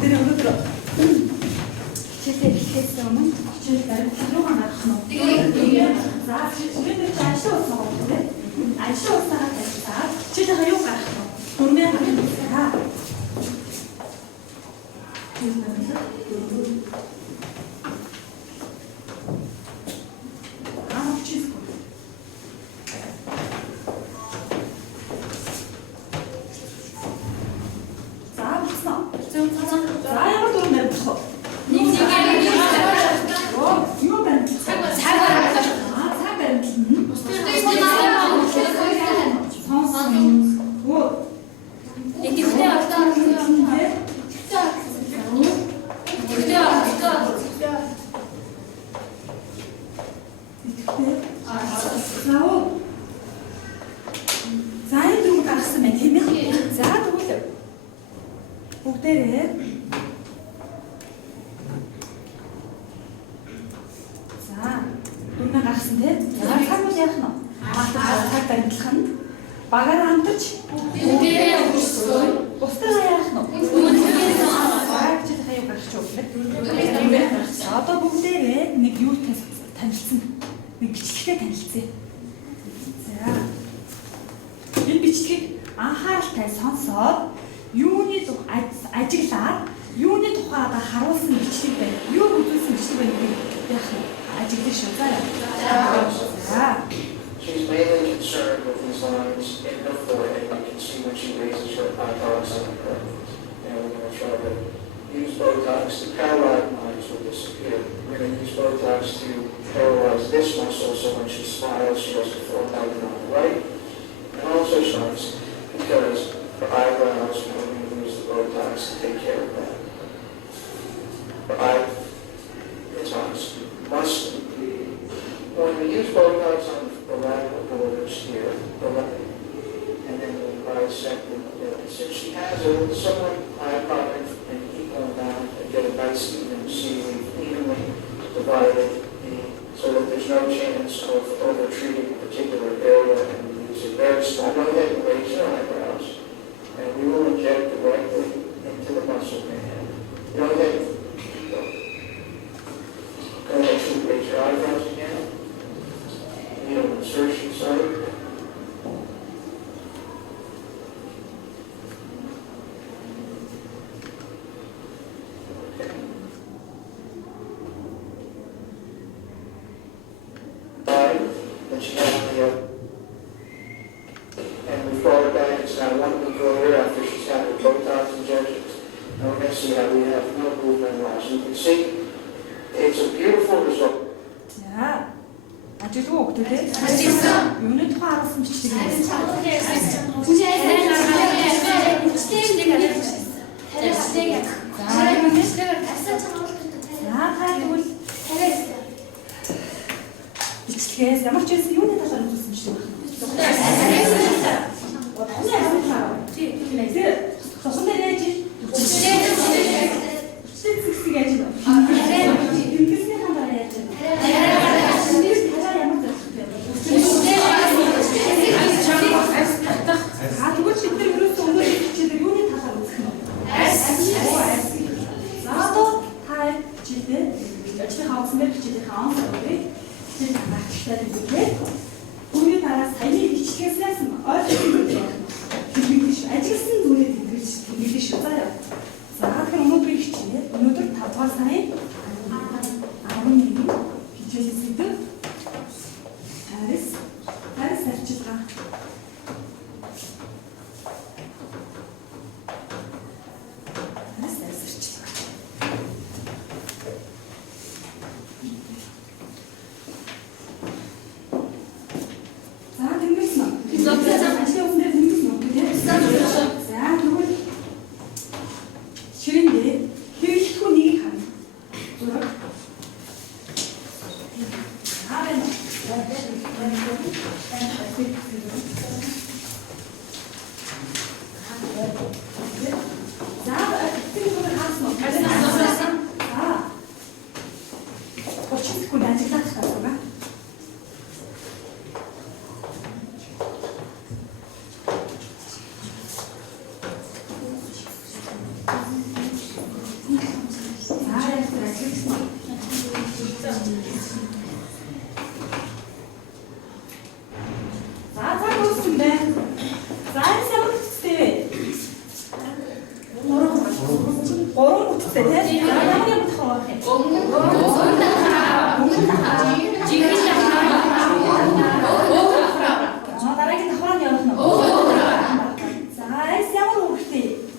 бүгдээ өнөөдөр хичээлээ эхлэхээс өмнө хичээл дараагаар гарах нь. За өнөөдөр ажил уусан уу тийм. Ажил уусаа тавьчихаа. Хичээлээ юу гарах нь? Дөрмөө гарах нь. Бүгдээ дараа саяны хичээлээс 3 бүтцтэй тийм. Ямар бодох вэ? Дараагийн давхраа нь явах нь. За эс ямар үгтэй?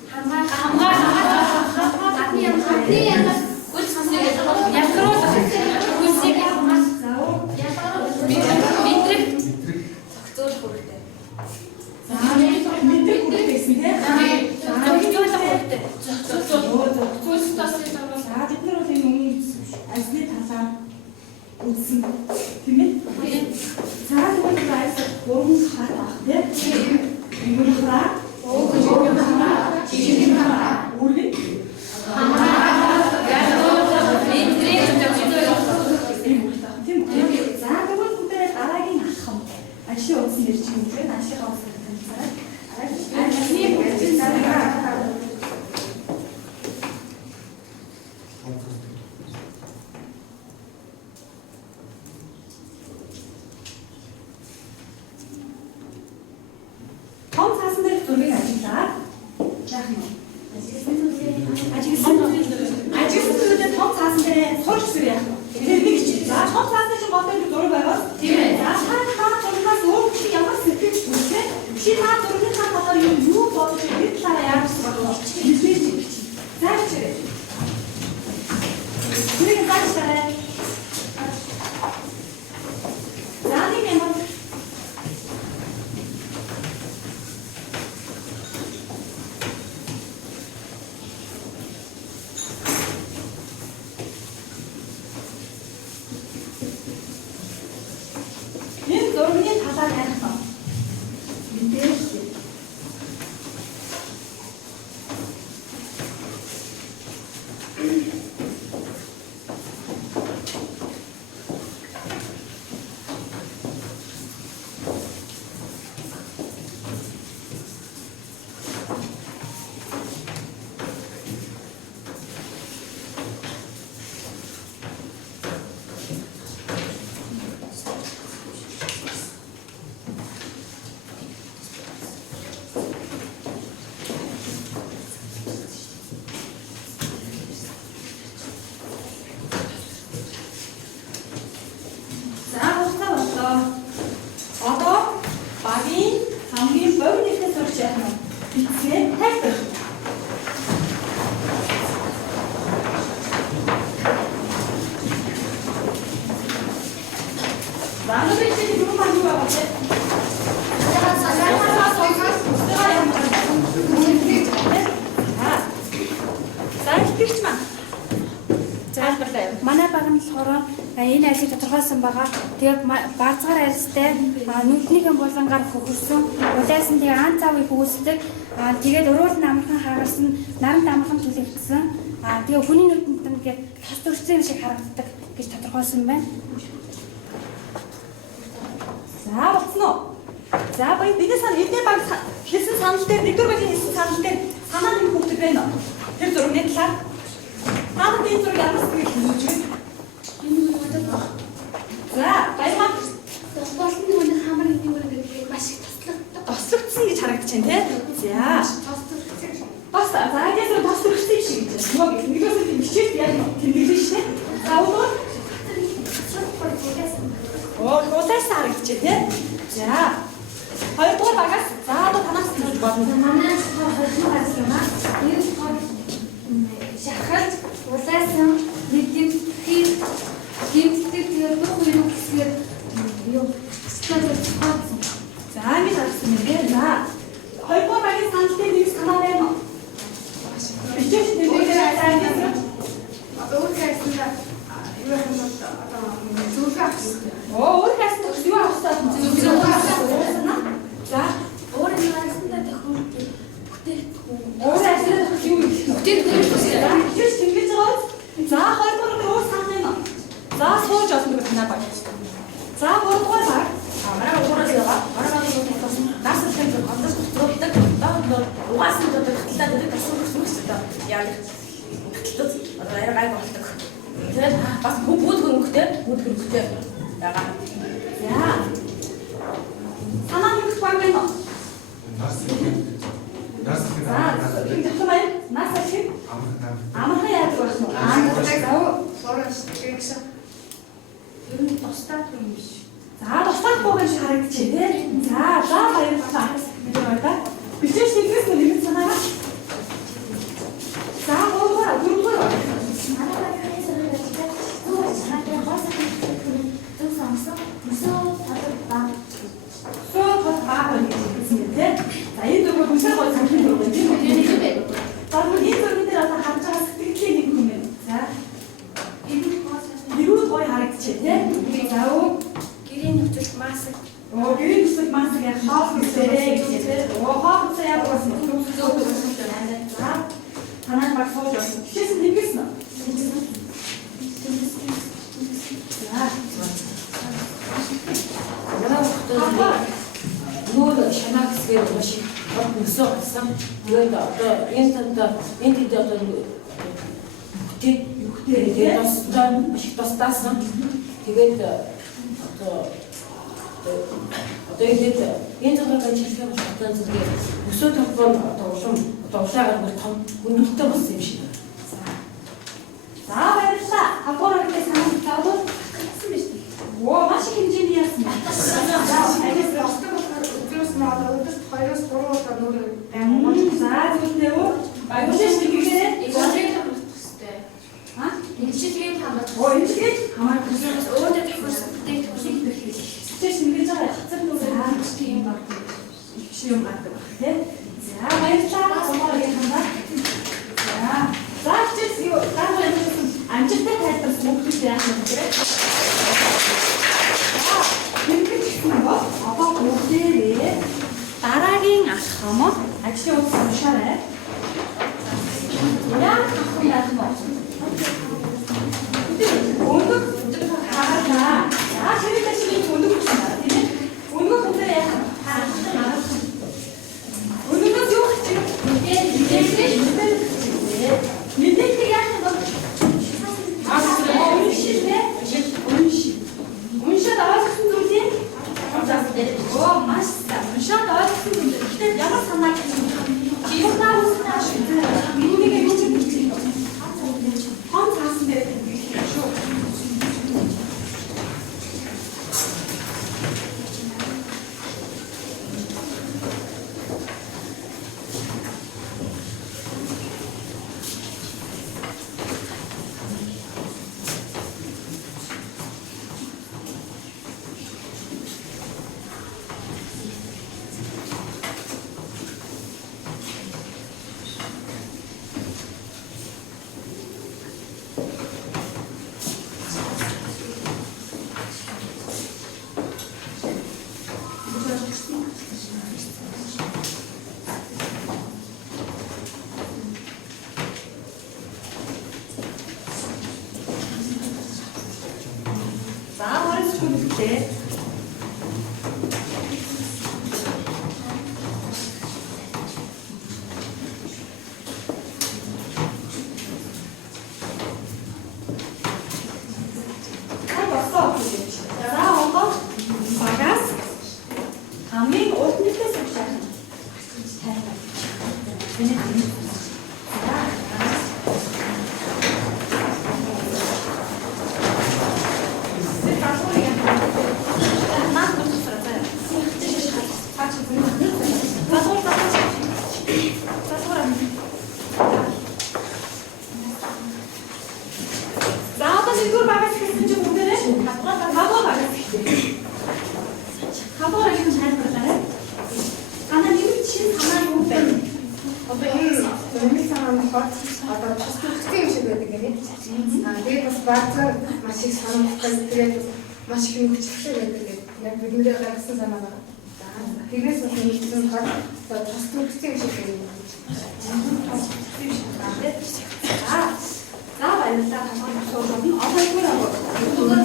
Манай баг нь болохоор энэ ажлыг тодорхойлсон байгаа. Тэгээд баазгаар арьстай нүднийхэн булангаар хөгөрсөн, улайсан тэгээ ан цавыг хөөсдөг. Тэгээд өрөөлн амархан хагарсан, наранд амархан түлэгдсэн. Тэгээ хүний нүдэнд ингээд тас төрсөн юм шиг харагддаг гэж тодорхойлсон байна. За болцсон уу? За баяр бидний эдний баг хэлсэн санал дээр нэгдүгээр багийн хэлсэн санал дээр санаа нэг хөвгдөг байна. Тэр зургийн талаар Таамаг энэ зургийг ямар сэтгэл хөдлөж байна? За, баярлалаа. Болон нэг хамар гэдэг нь маш их тослогдсон гэж харагдаж байна, тий? За. Бас за яг тослогдсон юм шиг гэж байна. Нэгээс нь хичээлд яг тэмдэглэн шээ. За, өнөө улаас харагдаж байна, тий? За. Хоёрдугаар багаас за одоо танаас хэлж болно. Манай хоёрдугаар багаас юм аа. Энэ шахалт улаасан нэгдийн гимтдэг тэр бүх юм гэсээр юу статистик. За ингэ харсан юм дээ. За. Хоёрдугаар багийн санал дээр нэг санаа байна уу? Бичиж нэрээр ажиллаж өөр хайсан да юу юм бол одоо зүрх авсан. Өөр хайсан төгс юу авсан? Зүрх авсан. За. Өөр юм хайсан да тохиолдол бүтээгдэхүүн. Өөр хайсан төгс юу юм? Бүтээгдэхүүн. Тэгж ингэж байгаа. За хоёрдугаар өөр санал байна. За сууж олно гэж танаа баг. За гуравдугаар баг. Мараа уурал яваа. Мараа болсон. Наасаа тэнд gondос зурдаг. Доод угаасан доод хаталтаа дээр тасварсан гэсэн чинь яа хаталтаа одоо арай гай болдог. Тэгээд бас бүгд хөнгөтэй байгаа. За. Санаа нэг баг байна. Нас. За, энэ тохиолдол нас ашиг Амархан яадаг байна уу? Амархан Сорос гэсэн. Ер нь тусдаад юм биш. За тусахгүй гэж харагдчих тий. За баярлалаа. Мэдээ бичиж хийгээс нь нэмэлт санаагаа. За дөрөвдүгээр. За энэ дөрөв бүсээр гол санхин дөрөв тийм үү? За энэ дөрөв дээр одоо харж байгаа сэтгэлээ нэг юм байна. За энэ гол харагдчих тий. За Гэрийн нөхцөл маск. гэрийн нөхцөл маск яг хоол хүсээрэй гэж тий. Хоол хүсээ яг бас за танаа баг сууж байна. Тэшээс нэгээс нь. Нүүр шанаа хэсгээр маш их нөсөө гарсан. Тэгээд одоо энэ танд энэ дэд одоо тэгээд бас маш их тусдаасан. Тэгээд одоо энэ цагаар ажиллах юм шиг одоо зүгээр нөсөө толгойн одоо улам одоо улаагаар бүр том хүндрэлтэй болсон юм шиг. За баярлалаа. Хавгаараа санаа тавьвал гэсэн биз дээ. Маш их хэмжээний яасан. Хоёроос гурван удаа нүүр За зүйлээ үү? Баярлалаа шигээрээ. Инженерийн хамт. Инженер хамаарч Өөдөө тохиолдолтой төгсөлт Тэс ингэж байгаа хацар нүрээ хааж тийм баг. Их шиг юм гардаг баг тий. За баярлалаа. Сумаагийн хандаа. За чис юу гaaгүй амжилттай тайлбарласан бүгд яах юм бэ? Одоо бүгдээрээ дараагийн алхам ажлын удаа уншаарай. Яг авах юм байна. Өнөг хараа. Ширээ ташгийн өнөг гэсэн байна тийм ээ. Өнөг бүгдээ яг хараа. Өнөгөөс юу гэж мэдээлэл яах юм бэ? Уншаад ойлгосон зүйлээ маш сайн. Уншаад ойлгосон зүйлээ. Гэхдээ ямар санаа гэсэн юм. Жинхэнэ үстэй шүү. Минийгээ бичиж хон цаасан дээр шүү. За 20 секундтэй. Багаас хамгийн урд нэгтээс авчаах. За одоо нэгдүгээр багаас хэлсэн чинь бүгдээрээ хаваа багаас хэлсэн. Хаваа гэж тайлбарлаарай. Танаа нэмэлт шин санаа юу бэ? одоо энэ нэмэлт санаа нь одоо тус төгсгөн юм шиг байдаг юм. Тэгээд бас баацаар маш их санамжтай тэгээд маш их хүчлээ байдаг гэдэг. Яг бидний гаргасан санаа байна. Тэрнээс бас нэгдсэн хад тус төгсгөн юм шиг байдаг. За баярлалаа. Одоо юу аа?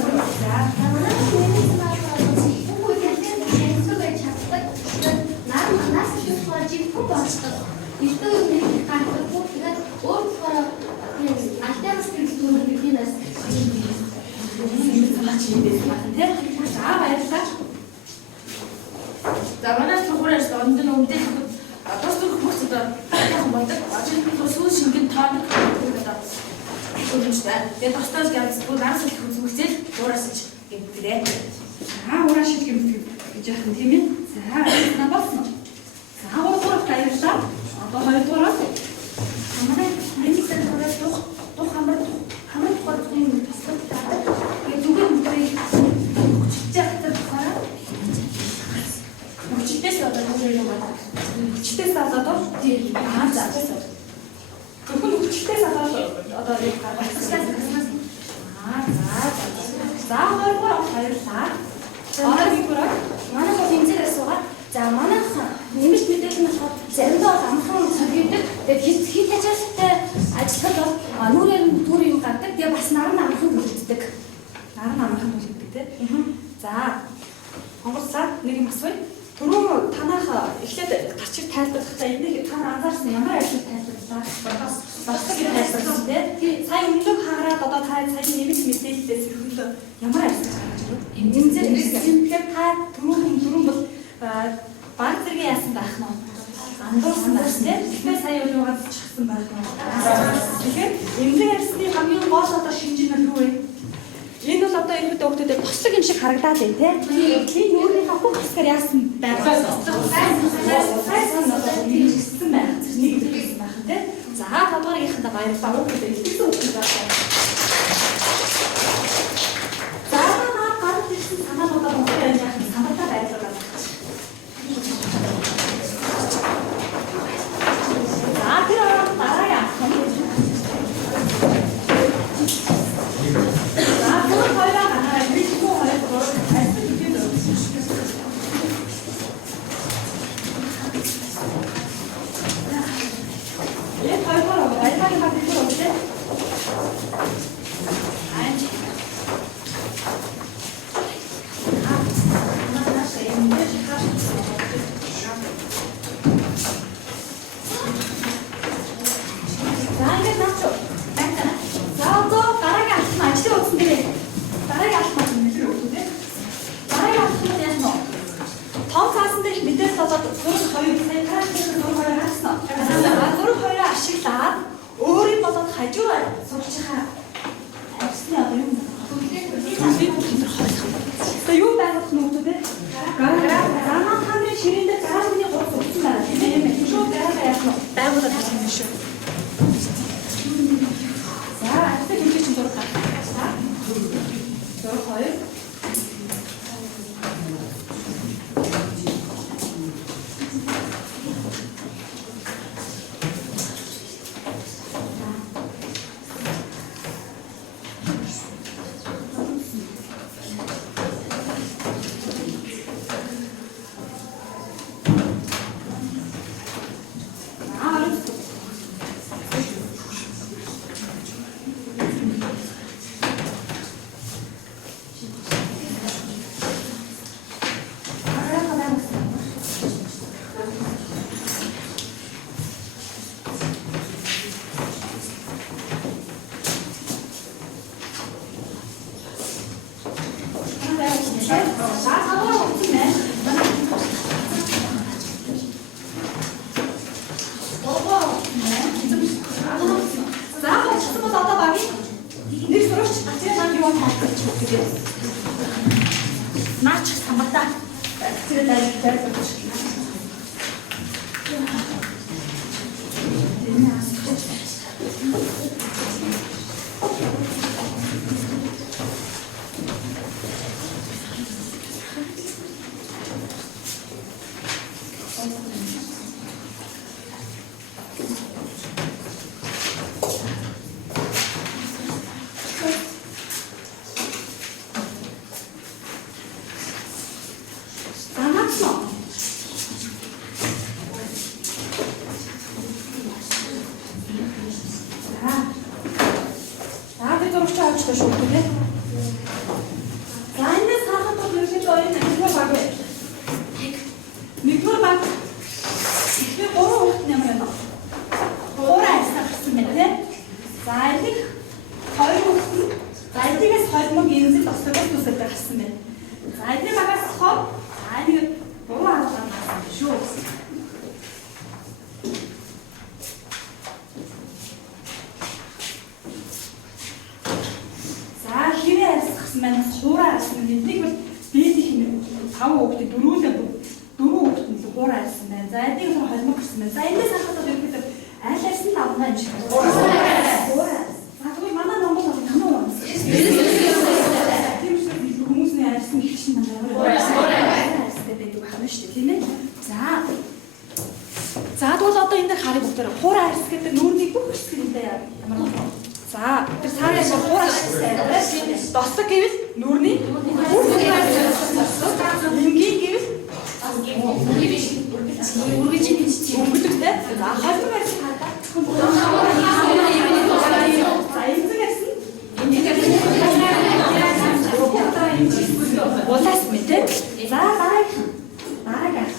За баярлалаа. За манай сургуулиас онд нь өмнөд тус төгсгөх бүх зүйл яахан болдог. Ажил нь сүүл шингэн тоодог. байна. Тэгээд тостоос гялцгүй нараас их үзмэгцэл уурашиж гэмтгэрээ. Уурашиж гэмтгэ гэж яах юм тийм ээ. За на болсон. За 3 дугаар баярлалаа. Одоо 2 дугаар Манай мэдээсээ дух хамрах тухайн тасгал таадаг. Тэгээд зүгээр мөрийг хүчтэй хатаад хүчтэйс одоо нүрээ юм байна. хүчтэй салаад тийм за. Зөвхөн хүчтэй салаад одоо яг гаргасан. За 2 дугаар баярлалаа. Манай нэгвэр Манай бол тэмцээрээ суугаад за манайх нэмэлт мэдээлэл нь болохоор заримдаа бол амархан цогёодог. Тэгээд хит хажаалтай ажиллахад бол нүрээр түр юм гардаг. Тэгээд бас нар нь амархан төлөвлөдөг. Нар нь амархан төлөвлөдөг тийм. За Монголсаа нэг юм асууя. Түрүү танах эхлээд гарчиг тайлбарлахдаа энийг та анзаарсан ямар ажил тайлбарлаа? Бас тайлбарласан тийм. Сая өмнөд хагараад одоо та сая нэмэлт мэдээлэлээс ерөнхийдөө ямар ажил гаргаж ирв? Эмзэнцээр тэгэхээр та түрүүн бол баг зэрэг яасан байх нь андуурсан байх тийм. Тэгэхээр сая юугаар чихсэн байх нь. Тэгэхээр эмзэг ярьсны хамгийн гол одоо шинжин нь юу вэ? Энэ бол одоо энэ хөдөө хүмүүстэй тослог юм шиг харагдаад байна тийм. Тийм өөрийнхөө бүх хэсгээр яасан байгаад сайсан одоо хийсэн байх. Нэг хэлсэн байх тийм. За тодорхойлоход баярлалаа. Өөрөөр хэлбэл хэлсэн үг байна. За наа гарч ирсэн санаануудаа бүгдээ яах вэ? Санаатай байрлуулаад. За тэр дараагийн ахын Наач самбатаа. Тэр дайтай. гэсэн маань хуурай арсан. Эднийг бол дээд их 5 хүүхдээ дөрвөн хүүхэд нь хуурай арсан байна. За эднийг бол холимог гэсэн байна. За энэс хахад ерөөхдөө аль арсан давна юм шиг. Хуурай. За тэгвэл манай Монгол бол танаа уу? Тийм шүү дээ. Хүмүүсний арсан их чинь манай хуурай арсан гэдэг байна шүү дээ. Тийм ээ. За тэгвэл одоо энэ дээр харъя бүгдээр хуурай арс гэдэг нүүрний бүх хэсгэнтэй ямар байна? За тэр сарын хуурай арс досдог гэвэл нүүрний энгийн гэвэл үргэлжтэй. За холбог арс хадаа. За энзэг арс улаас мэт. За дараагийн арс.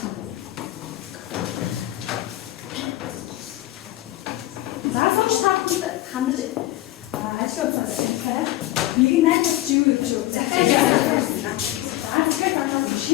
За сууч таахад хандаж ажил үзүүлсэн. Нэг найдаж юу гэж үү? За тэгэхээр танаа биш.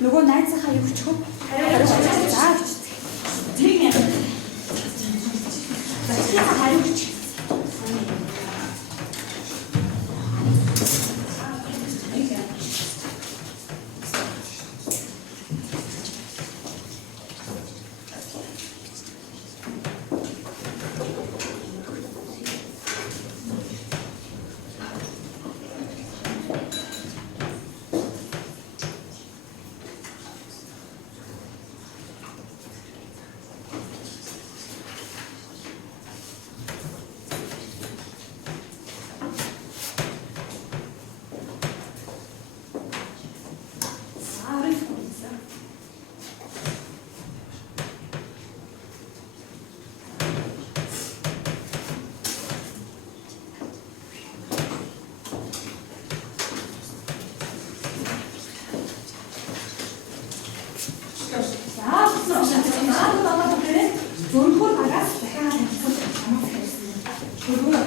Нөгөө найзынхаа юу ч хөө. Тийм юм. одоо бүгдээрээ зөргөхөр багаас дахиад хэлсэн хамаас хэлсэн. Дөрвөө.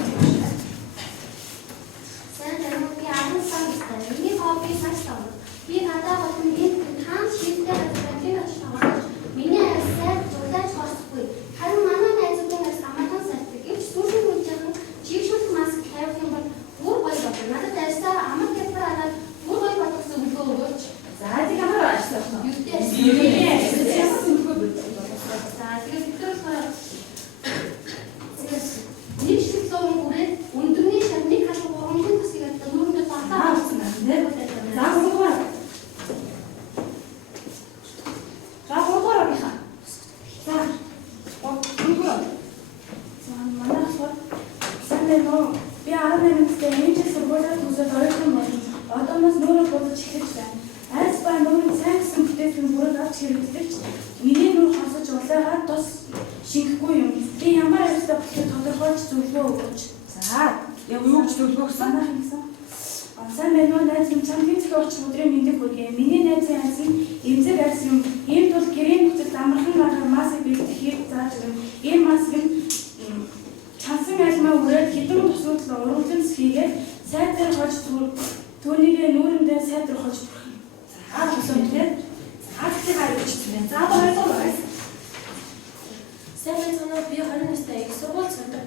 Сайн дэрмө би 10 сар настай. Миний хобби маш том. Би надад болон энэ хаан шийдтэй хадгалын ач хамаарч миний арьсаар зурдаж хосхгүй. Харин манай найзуудын арьс амархан сардаг. Гэвч сүүлийн үеийн чигшүүлэх маск тавих юм бол бүр гоё болдог. Надад арьсаар амар хялбар хараад бүр гоё болгосон өнгөө өгөөч. За тийм ямар арьстай байна? Юутэй арьс? Ямар өнгөө бэлдэж байна? За тэгээд бид болохоор нэг шиг зовын хүрээд өндөрний шарны халуун гомдын тасыг яддаг нүрэндээ батаа За гурван. За гурван гиха. За. Гурван. За манайх бол сайн нөө би 18 настай хэмжээ сургуулиуд төгсөөд ойлгосон болно. Одооноос нүүрээ бодож эхэлж байна. Айс ба нүүрийн сайн гэсэн бүтээгдэхүүн бүрэн авч хэрэглэж миний нүүр хасаж улаагаад тус шингэхгүй юм. Би ямар арьстай болохыг тодорхойлж зөвлөгөө өгөөч. За. Юу гэж төлөвлөгөө өгсөн? Манайх юмсан. Сайн байна уу найз минь чамд зөвхөн очих өдрийн мэндийг хүргэе. Миний найзын арьс нь эмзэг арьс юм. Ийм тул гэрийн нөхцөлд амархан гарах масыг бэлтгэхийг зааж өгнө. Ийм масыг нь чансан альмаа үрээд хэдэн тусгуудлаа урагдланс хийгээд сайдэр хож түүнийгээ нүүрэндээ сайдэр хож бүрхнэ. За болсон тийм. Хаагтыг харж байна. За одоо ойлгоо. Сайн байна уу? Би 20 настай их сургууль сурдаг.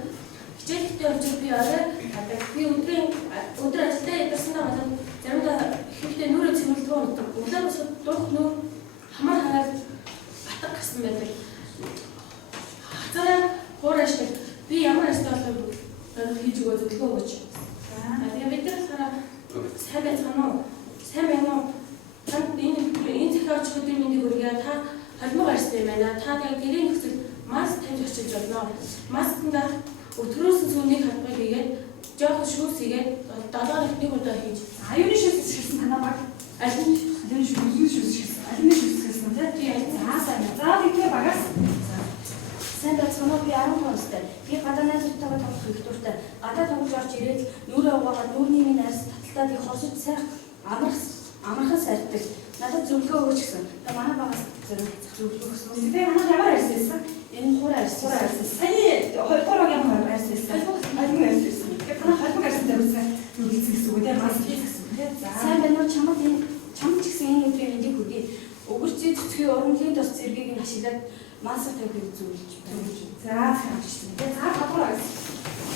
Хичээлтэй очиж би орой хадаг. Би өдөр ажилдаа ядарсандаа болоод заримдаа ихэвчлэн нүрээ цэвэрлэгээ унтдаг. Өглөө босоод дуух нүр хамаар хараад батг гасан байдаг. Хацаараа хуурашдаг. Би ямар арьстай болохыг хийж өгөө зөвлөгөө өгөөч. За тэгээ бид нар сайн байна уу? Сайн байна уу? Танд энэ захиа очих өдрийн мэндийг хүргэе. Та холимог арьстай юм байна. Та тэгээ гэрийн нөхцөл маск тавьж очиж болно. Масканда өдрөөсөн сүүнийг хадгалж хийгээд жоох шүүс хийгээд 7 нэг удаа хийж. Аюуны шүүс шилсэн танаа баг. Аль нь шүүс шилсэн. Аль нь шүүс шилсэн тийм. За сайн. За тэгэхээр багаас. Сайн байна би 10 настай. Би гадаа найзуудтайгаа тоглох их дуртай. Гадаа тоглож орж ирээд нүрээ угаагаад нүрний минь арьс таталтаад их хосож сайх амархан сардаг. Надад зөвлөгөө өгөөч гэсэн. Тэгээ манай багаас зөвлөгөө өгсөн. Тэгээ манай ямар арьс байсан? Энэ хуур арьс. Саяны 2 дугаар ямар арьс байсан? Аль арьс байсан? Тэгээ танаа халбаг арьстай байсан. Юу хийх гэсэн үг тийм маск хийх гэсэн үг тийм. За. Сайн байна уу чамд ч гэсэн энэ өдрийн мэндийг хүргэе. Өгөрчий цэцгийн урмгийн тос зэргийг нь ашиглаад маск тавихыг зөвлөж байна. За хамжчихсан. Тэгээ за хадгалаа гэсэн.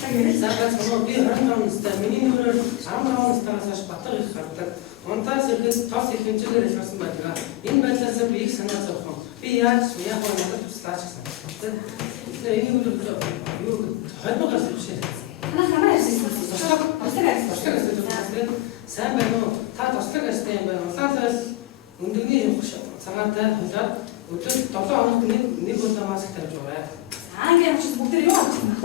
Тэгээд За байна. Би 25 настай. Миний нүрээр 15 настайгаас хойш батга их гардаг. Унтаас ирэхэд тос их хэмжээгээр ажилласан байдаг. Энэ байдлаас би их санаа зовхон. Би яаж надад туслаач гэсэн. Тэгээ энэ үйл юу хойдмог арьс биш ээ. танаа ямар арьс байсан? Туслаг арьс. Сайн байна уу? Та туслаг арьстай юм байна. Улаалал өндөгний цагаатай хулаад өдөрт 7 хоногт нэг удаа маск тавьж байгаа. За ингээд авчихсан бүгд юу авчихсан?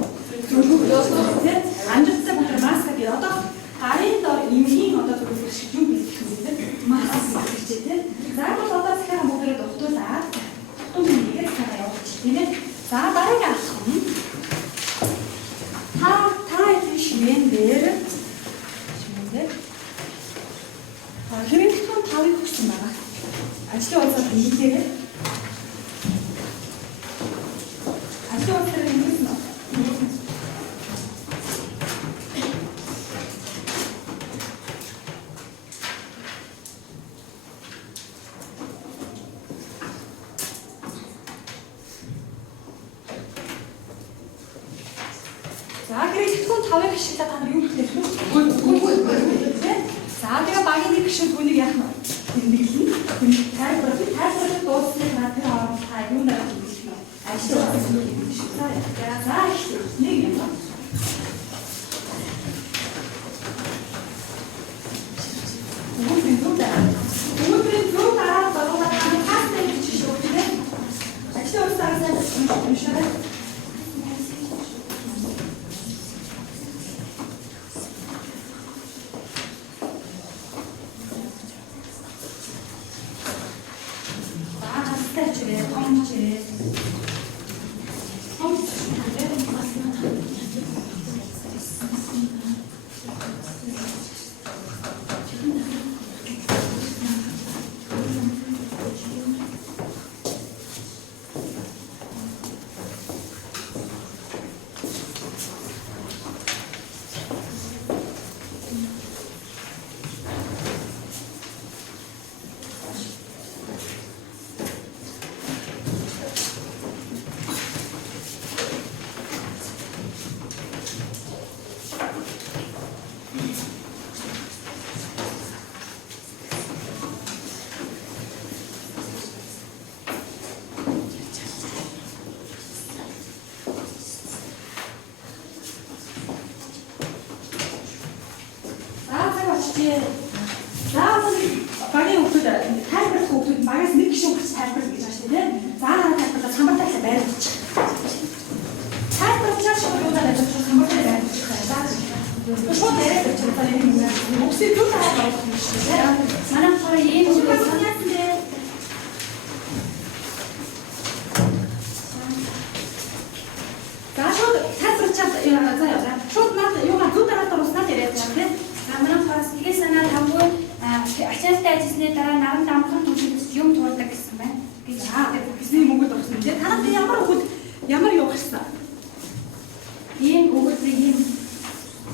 Зөвлөгөө тийм. Амжилттай бүгд маск гэдэг. Одоо гарын дор эмгийн одоо зөвлөх шиг юу бэлтгэх юм бэ? Маск хийчихээ тийм. За одоо захиа бүгдээ дутуулаад тунгийн цагаа явуулчих тийм ээ. За дараагийн алхам. Та энэ шимэн дээр хэрэглэн тавыг өгсөн байгаа. Ажлын улсад хийлээрээ. Ажлын улсад хийсэн үү? За хэрэглэн тавыг ашиглаад та нар юу хийх вэ? За тэгээ багийн нэг гişүн түүнийг яах нь тэмдэглэн тайлбарлах дуусныг надад авах та юу нэр хэлэх юм ажил за нэг юм Бүгд дараа болоод хаатай гэж шүү дээ. Ажил уусаа уншаад болчихжээ. Заавал багийн хүмүүс тайлбарлах хүмүүс багаас нэг гişүн хүч тайлбарлах гэж байна шүү дээ. Заавал тайлбарлах самбартаа байрлуулчих. Тайлбарлах шууд юу надад самбартаа байрлуулчих байна. Шууд яриад очих та юм уу? Үгүй юу тайлбарлах юм шүү дээ. Манай болохоор ийм үг Яасан бэ? За шууд тайлбарлах за яа. Шууд наад юугаа зүг дараад уснаад яриад байна тийм. манай болохоор сэтгэл санаа хамгийн ачаалттай ажилласны дараа наран дамхан төлөвлөж юм туурдаг гэсэн байна. гэж бидний мөнгөд орсон тийм. Танад ямар өгöd ямар юу гарсан? Ийм өгöd ийм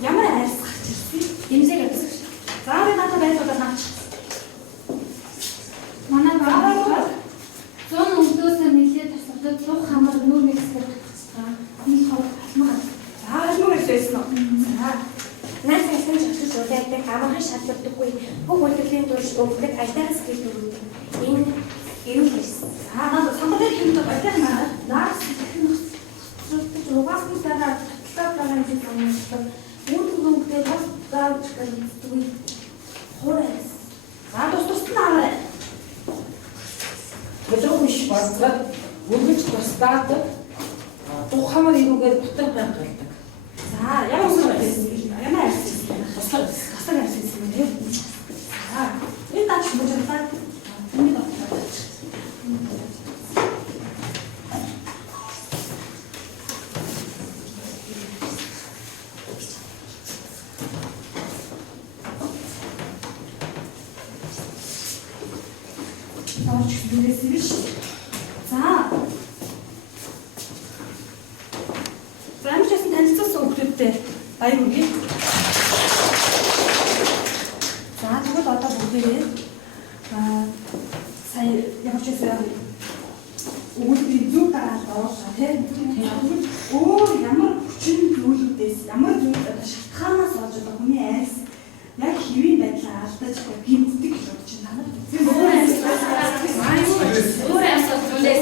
Ямар айрс гарч ирсэн? эмзэг гэсэн. Заавал надад байлуулаад наач. Манай баавар 100 өдөөс нэлээд тасалдаг луг хамар нүүр нэгсээр татчихсан. Энэ хол асмаа. Заавал мөр өссөн үү? За. Нас ясан чигчс удаадаг амархан шалгардаггүй бүх үйлдвэрлэлийн турш өгдөг альтаас гэж дөрөвдөг. Энэ эрүүл хэс. Надад самбарын хэмжээ байдаг маа. Нас зүгт угаас нь дараа татлагаа байгаа юм шиг санагдав. Үүдэг нүгдээ бас заавч гэдэг хуурайс. За тусдсан аваарай. Төлөв биш болцоод өргөж тусдаад тухамар ирүүгээр бутан байгаад. За ямар үгүй байсан. Ямар айрс байсан. Тусгай айрс байсан тийм. За энэ таач мужиртай. Энийг авах. Таач бүрээс биш. За. Замчсан танилцсан хүмүүстэй баяр хүргэе. За тэгвэл одоо бүгдээ сая ямар ч байсан өгүүлбэрийн зүг дараад оруулаа тийм. Ямар хүчин зүйлүүдээс ямар зүйл одоо шалтгаанаас болж одоо хүний айс яг хэвийн байдлаа алдаж гимтдэг гэж бодож байна. Өөр асуулт зүйлээс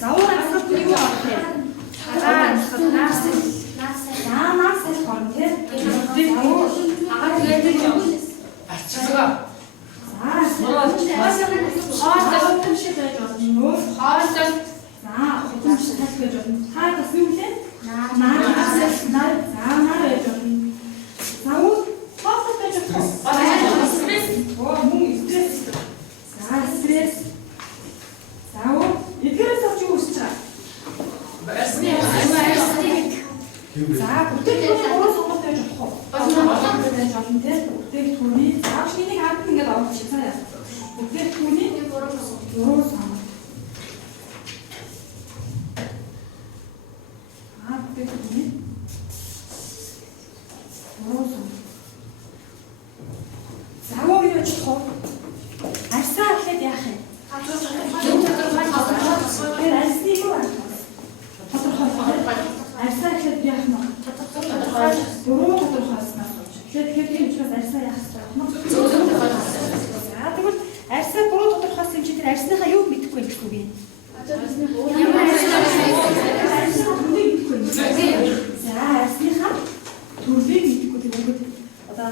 Завар асуулт юу вэ? Наас хорн тийм. агаар тэгээд юм. Ачгаа. Хоолой хөтөмшөд байж болно. Хоолой За, хөтөмшөд байж болно. Та бас юу вэ? Наас байж болно. За, хоолой байж болно. стресс Мөн стресс. За, стресс. За, эдгээрээс авч юу үсч байгаа? За, бүтээгдэхүүний уран сонголт байж болох уу? Байж болно тийм. Бүтээгдэхүүний заавч нэг хаад ингээд авчих цаая. Бүтээгдэхүүний уран сонголт. Бүтээгдэхүүний уран сонголт. Завар юу ч хоо. Арсаа гэхэд яах юм? Тэр арсны юу аа? Тодорхой. Арсаа гэхэд яах юм? Буруу тодорхойлсноо. Тэгэхээр тийм учраас арсаа яах хэрэгтэй юм? За тэгвэл арсаа буруу тодорхойлсон юм чи тэр арсныхаа юу мэдэхгүй байх вэ? За арсныхаа төрлийг мэдэхгүй тэгвэл одоо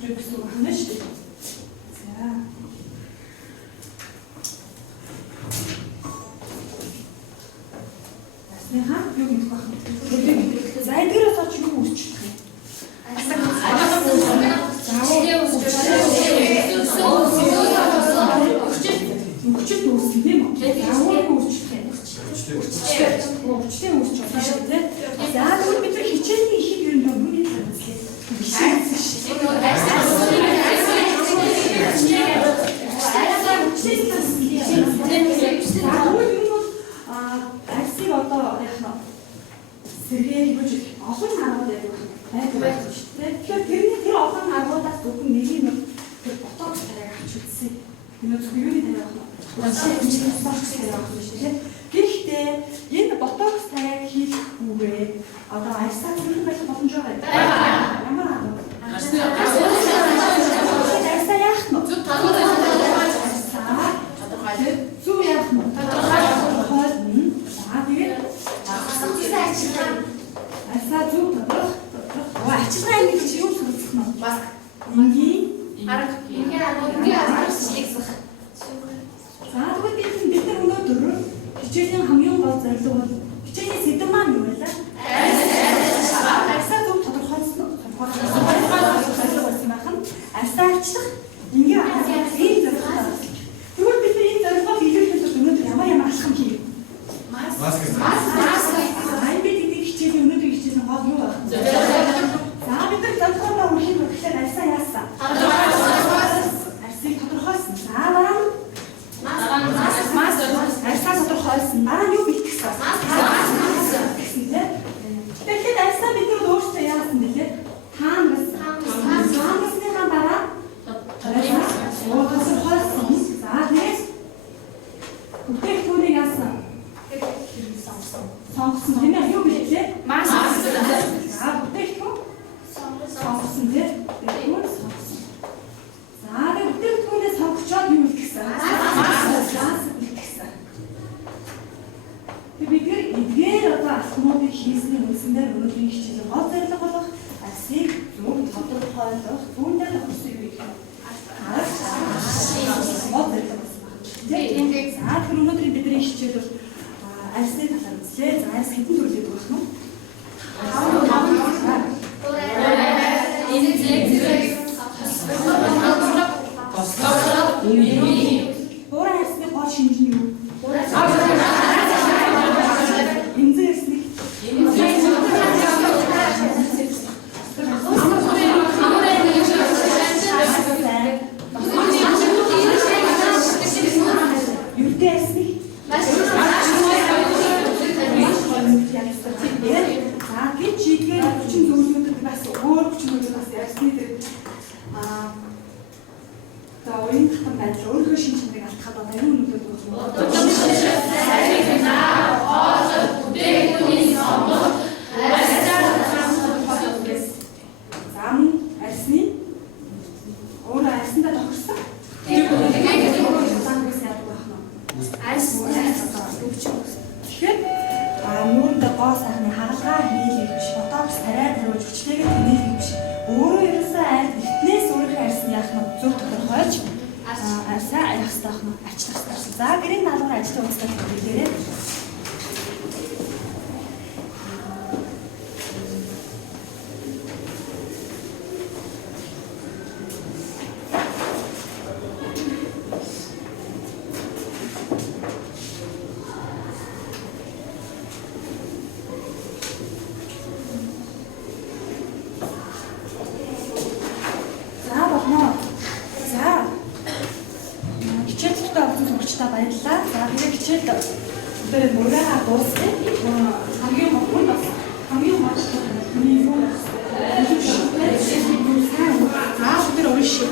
гэсэн үг байна шүү дээ. За. Арсныхаа юу мэдэхгүй байх вэ? За эдгээрээс оч юу үүсчих вэ? Өчтөд үүсгэн тийм үү? Заавал үүсчих. Өчтөд үүсчих болно шүү дээ. За тэгвэл бид хичээлийн ихийг юу юм бэ? Арсыг одоо яах нь сэргээ хийж олон аргууд байдаг байх шүү дээ. Тэгэхээр тэрний тэр олон аргуудаас зөвхөн нэг нь тэр ботокс тариаг авч үзсэн. Энэ зөвхөн юуны тариаг авах нь ботокс тариаг авах нь шүү дээ. Гэхдээ энэ ботокс тариаг хийхгүйгээр одоо арсаа зөвхөн байх боломж байгаа. Ямар арга? Арсаа яах нь? Зүг яах нь? За тэгээд арсаа зүг тодорхой. Арчилгын аймаг гэж юу сонсох нь? Маск. Энгийн Арга. Ингээ арга Чигсах. За тэгвэл бид нар өнөөдөр хичээлийн хамгийн гол зорилго бол хичээлийн сэдэв маань юу байлаа? Арьсаа зөв тодорхойлсон уу? Зорилго болсон байх нь арьсаа арчлах ингээ ийм зорилго. Тэгвэл бид энэ зорилгыг илэрхийлэх өнөөдөр ямар алхам хийв? Маск. Бид энэ хичээлийн өнөөдрийн хичээлийн гол юу байх вэ? За бид нар зорилгоо үргэлж өгөхлээр арьсаа яасан? Арьсыг тодорхойлсон. За дараа нь арьсаа тодорхойлсон. Дараа нь юу бий гэсэн? Тэгэхээр арьсаа бид нар өөрсдөө яасан бэлээ? Таамагсныхаа дараа тодорхойлсон. За тэгээд бүтээгдэхүүнийг яасан? Сонгосон. Тийм ээ юу бэлээ? Маск. За бүтээгдэхүүн сонгосон тийм. Бүтээгдэхүүн сонгосон. За тэгээд бүтээгдэхүүнээ сонгочоод юу гэсэн? Бид эдгээр одоо алхмуудыг хийсний үндсэндээ өнөөдрийн хичээлийн гол зорилго болох арьсыг зөв тодорхойлох, түүндээ тохирсон юу гэх юм? Гол зорилго болсон байна. Тэгээд за тэр өнөөдрийн бидний хичээл бол арьсны талаар үзлээ. За арьс хэдэн төрлөд байх нь? 5. Буур арьсны гол шинж нь юу? Нүүрэндээ гоо сайхны хаалгаа хийлгэх биш, ботокс тариад хариулж хүчтэйгээ тэнэлгэх биш. Өөрөө ерөөсөө аль фитнес өөрийнхөө арьсны яах нь зөв тодорхойлж арьсаа аях хэрэгтэй байх нь арчлах хэрэгтэй. За гэрийн даалгавар ажлын үстэй хэлээрэй. Баярлалаа. За тэгээд хичээл дээр мөрөөгөө дуусгая. Хамгийн гол нь бас хамгийн гол нь юу вэ? За бид нар өршөө.